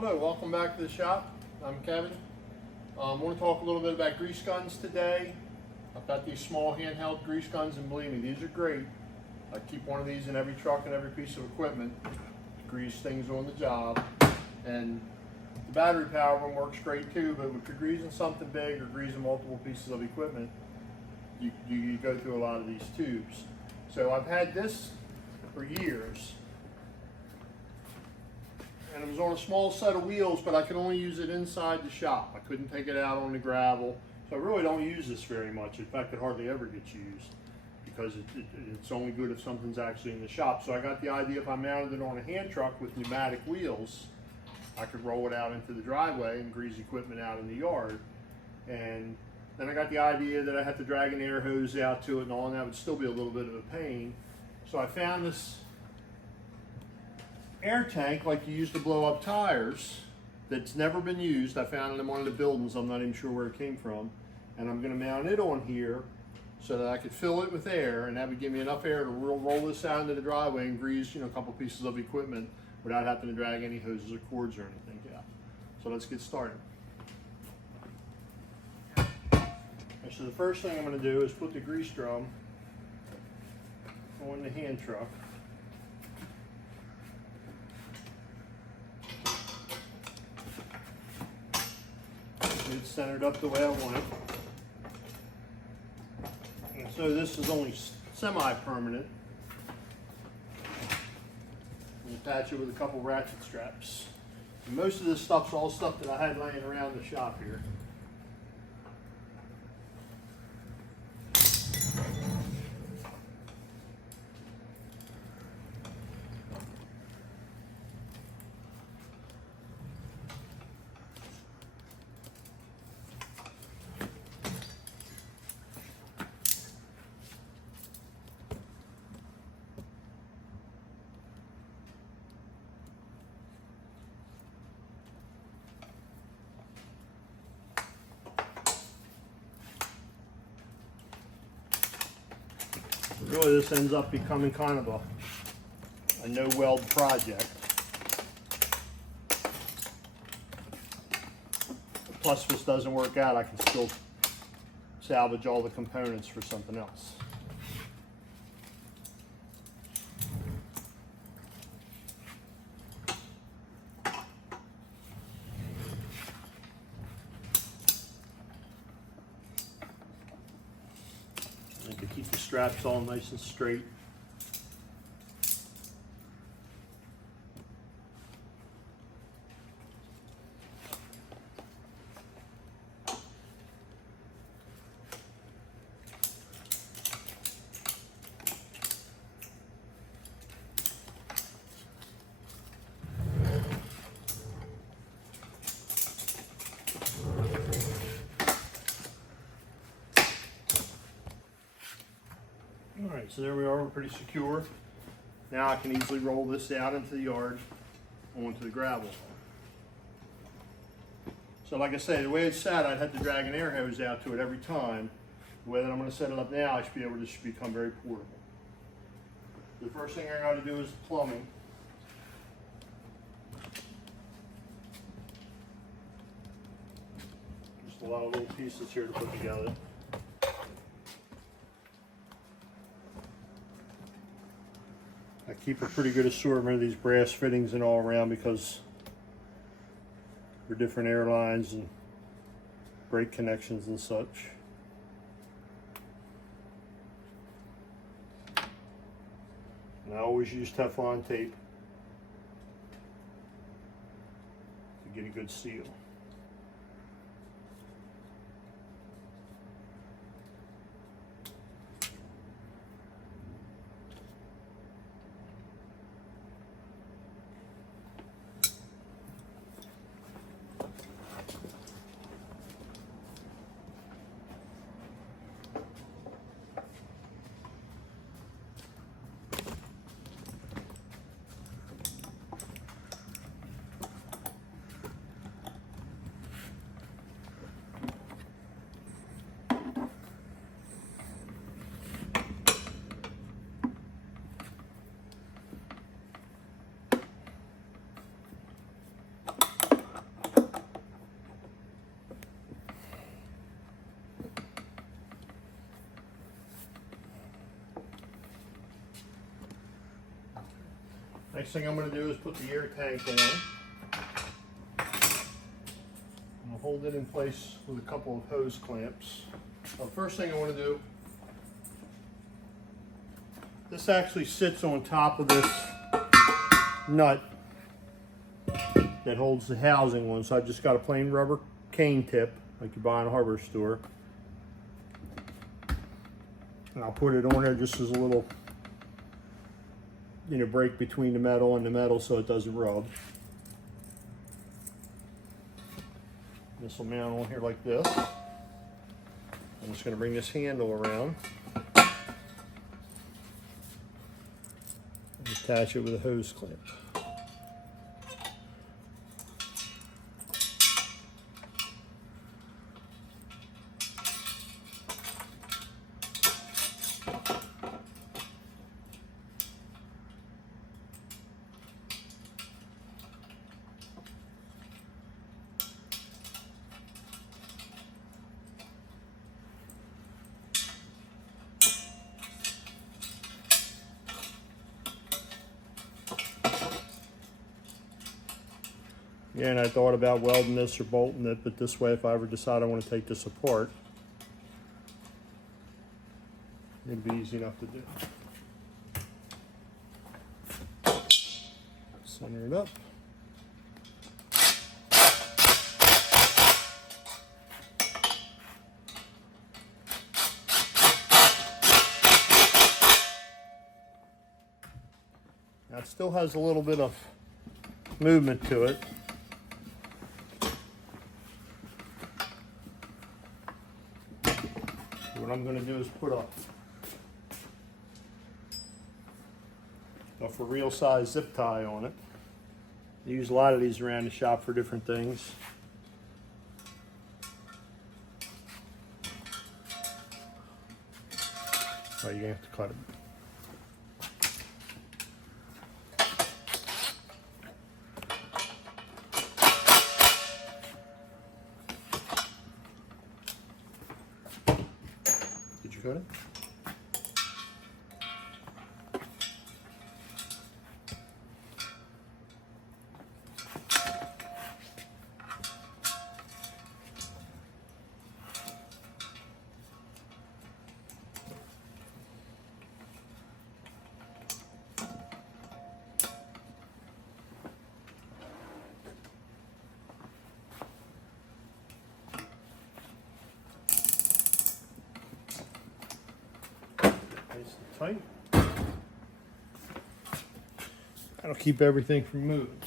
Hello, welcome back to the shop. I'm Kevin. I want to talk a little bit about grease guns today. I've got these small handheld grease guns, and believe me, these are great. I keep one of these in every truck and every piece of equipment to grease things on the job. And the battery power of them works great too, but if you're greasing something big or greasing multiple pieces of equipment, you go through a lot of these tubes. So I've had this for years. And it was on a small set of wheels, but I could only use it inside the shop. I couldn't take it out on the gravel. So I really don't use this very much. In fact, it hardly ever gets used because it's only good if something's actually in the shop. So I got the idea if I mounted it on a hand truck with pneumatic wheels, I could roll it out into the driveway and grease equipment out in the yard. And then I got the idea that I had to drag an air hose out to it and all, and that would still be a little bit of a pain. So I found this air tank like you use to blow up tires that's never been used. I found it in one of the buildings. I'm not even sure where it came from. And I'm going to mount it on here so that I could fill it with air, and that would give me enough air to roll this out into the driveway and grease, a couple pieces of equipment without having to drag any hoses or cords or anything out. So let's get started. So the first thing I'm going to do is put the grease drum on the hand truck. It's centered up the way I want it. And so this is only semi-permanent. You attach it with a couple ratchet straps. And most of this stuff's all stuff that I had laying around the shop here. Really, this ends up becoming kind of a no-weld project. Plus, if this doesn't work out, I can still salvage all the components for something else. To keep the straps all nice and straight. Alright, so there we are, we're pretty secure. Now I can easily roll this out into the yard onto the gravel. So like I say, the way it's set, I'd have to drag an air hose out to it every time. The way that I'm going to set it up now, I should be able to become very portable. The first thing I got to do is the plumbing. Just a lot of little pieces here to put together. I keep a pretty good assortment of these brass fittings and all around because for different airlines and brake connections and such. And I always use Teflon tape to get a good seal. Next thing I'm going to do is put the air tank on. I'll hold it in place with a couple of hose clamps. Now, the first thing I want to do, this actually sits on top of this nut that holds the housing one. So I've just got a plain rubber cane tip like you buy in a hardware store. And I'll put it on there just as a little, break between the metal and the metal so it doesn't rub. This will mount on here like this. I'm just going to bring this handle around and attach it with a hose clamp. Yeah, and I thought about welding this or bolting it, but this way, if I ever decide I want to take this apart, it'd be easy enough to do. Center it up. Now it still has a little bit of movement to it. What I'm going to do is put a for real size zip tie on it. I use a lot of these around the shop for different things. Oh, you're going to have to cut it. Did you cut it? Nice and tight. That'll keep everything from moving.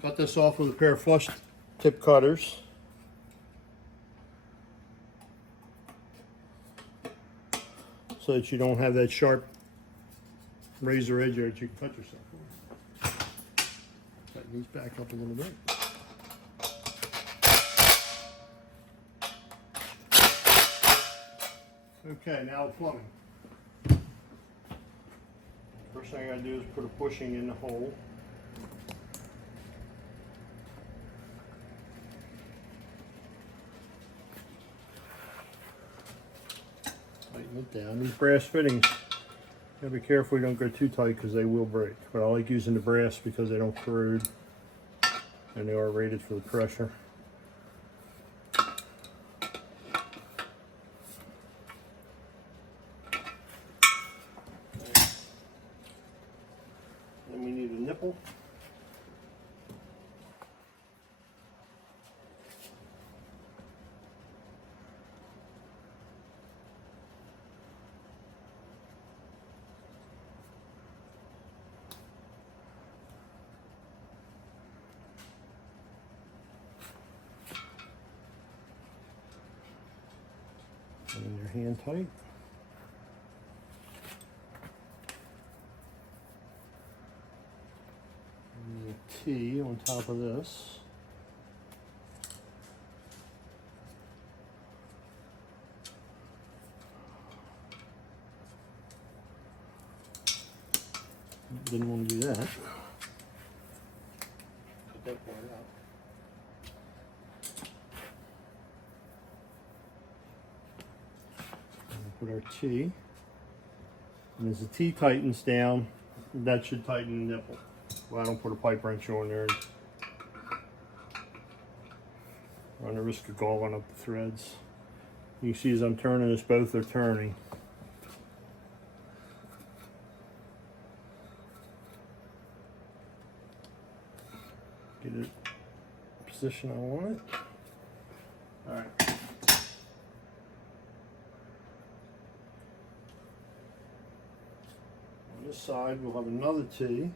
Cut this off with a pair of flush tip cutters. So that you don't have that sharp razor edge that you can cut yourself with. Tighten these back up a little bit. Okay, now the plumbing. First thing I do is put a bushing in the hole. Tighten it down. These brass fittings, you gotta be careful you don't go too tight because they will break. But I like using the brass because they don't corrode and they are rated for the pressure. Then we need a nipple. And your hand tight. And a T on top of this. Didn't want to do that. Cut that part out. Put our T, and as the T tightens down, that should tighten the nipple. Well, I don't put a pipe wrench on there. Run the risk of galling up the threads. You can see as I'm turning this, both are turning. Get it position I want it. All right. On this side, we'll have another T.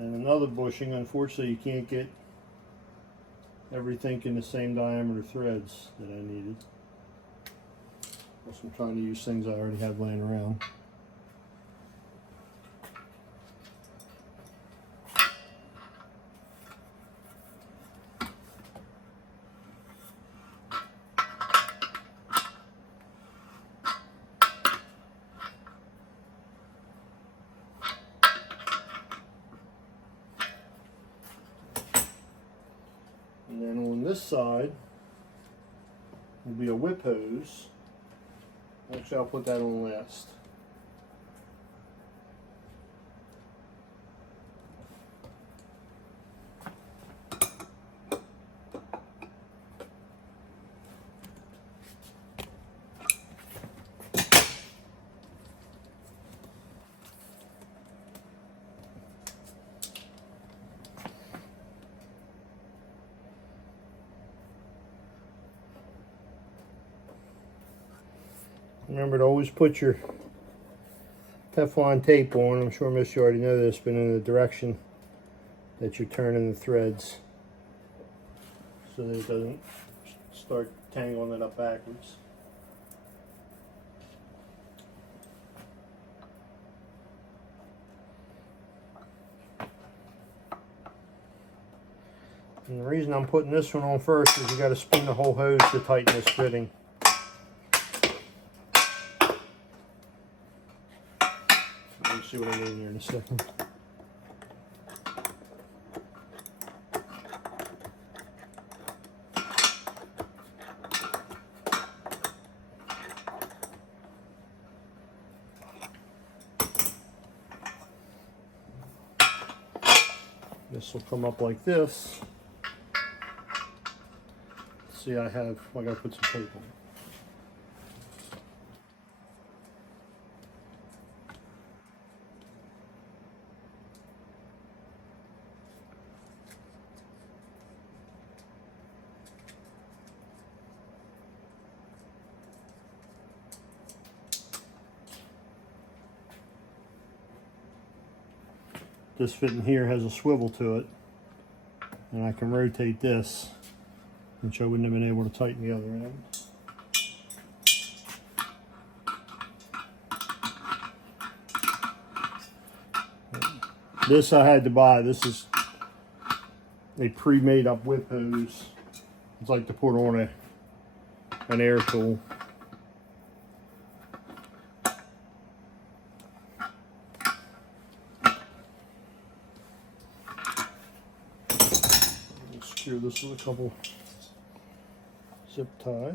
And another bushing, unfortunately you can't get everything in the same diameter threads that I needed. Plus I'm trying to use things I already have laying around. And then on this side will be a whip hose. Actually, I'll put that on last. Remember to always put your Teflon tape on. I'm sure most of you already know this, but in the direction that you're turning the threads so that it doesn't start tangling it up backwards. And the reason I'm putting this one on first is you got to spin the whole hose to tighten this fitting. See what I need here in a second. This will come up like this. See, I gotta put some tape on it. This fitting here has a swivel to it, and I can rotate this, which I wouldn't have been able to tighten the other end. This I had to buy. This is a pre-made up whip hose. It's like to put on an air tool. here. This is a couple zip ties.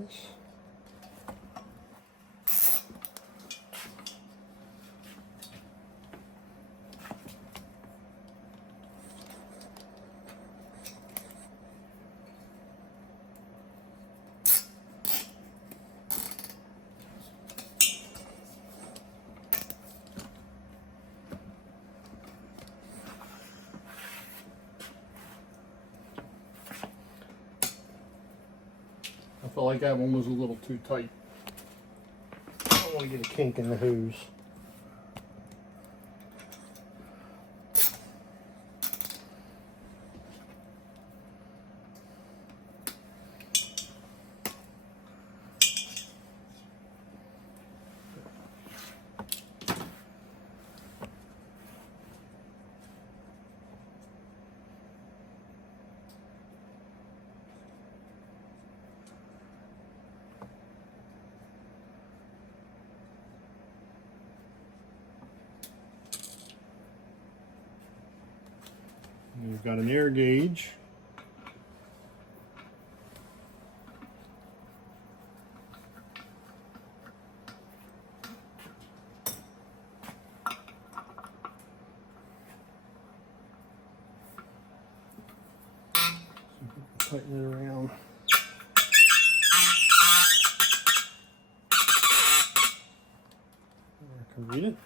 I felt like that one was a little too tight. I don't want to get a kink in the hose. We've got an air gauge. Tighten it around. I can read it.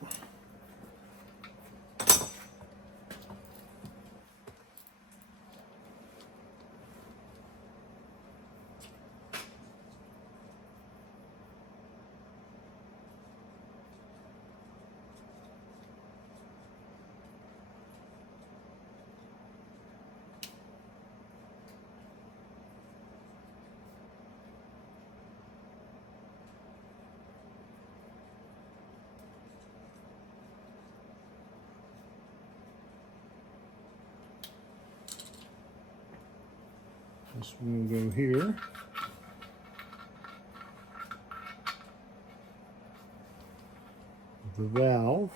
This one will go here. The valve.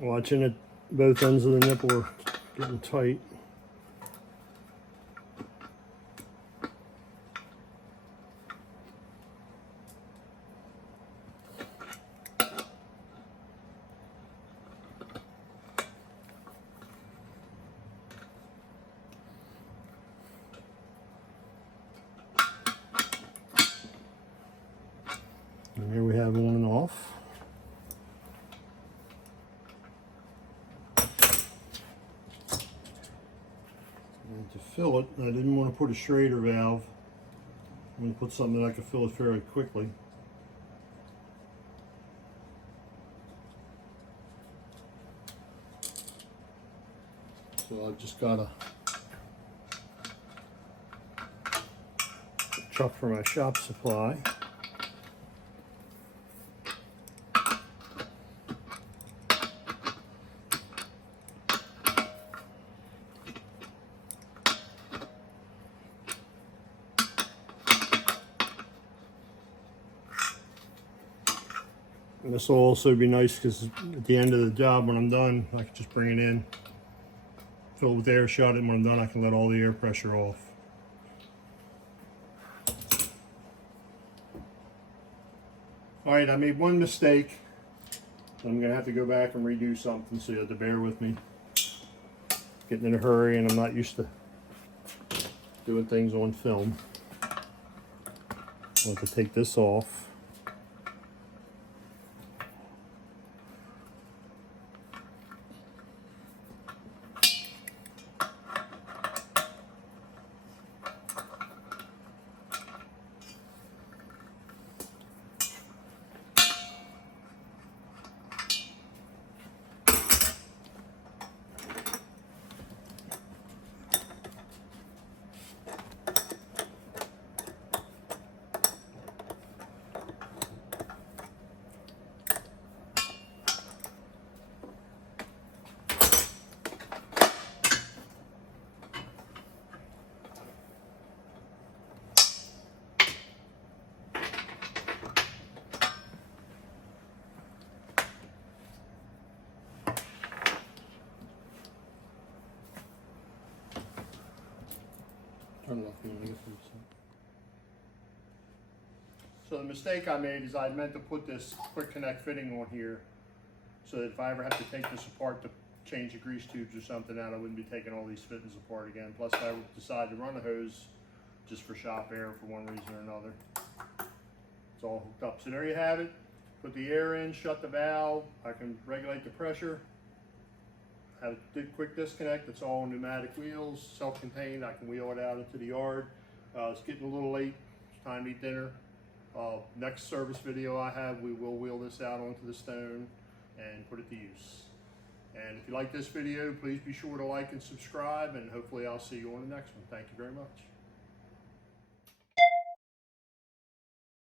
Watching it, both ends of the nipple are getting tight. And here we have on and off. And to fill it, I didn't want to put a Schrader valve. I'm going to put something that I could fill it fairly quickly. So I've just got a truck for my shop supply. And this will also be nice because at the end of the job, when I'm done, I can just bring it in, fill it with air, shut it, and when I'm done, I can let all the air pressure off. All right, I made one mistake. I'm gonna have to go back and redo something, so you have to bear with me. Getting in a hurry, and I'm not used to doing things on film. I want to take this off. unlock me. I guess I'm so. So the mistake I made is I meant to put this quick connect fitting on here so that if I ever have to take this apart to change the grease tubes or something out, I wouldn't be taking all these fittings apart again. Plus if I decide to run a hose just for shop air for one reason or another. It's all hooked up. So there you have it. Put the air in, shut the valve. I can regulate the pressure. Have a quick disconnect. It's all pneumatic wheels, self-contained. I can wheel it out into the yard. It's getting a little late. It's time to eat dinner. Next service video I have, we will wheel this out onto the stone and put it to use. And if you like this video, please be sure to like and subscribe, and hopefully I'll see you on the next one. Thank you very much.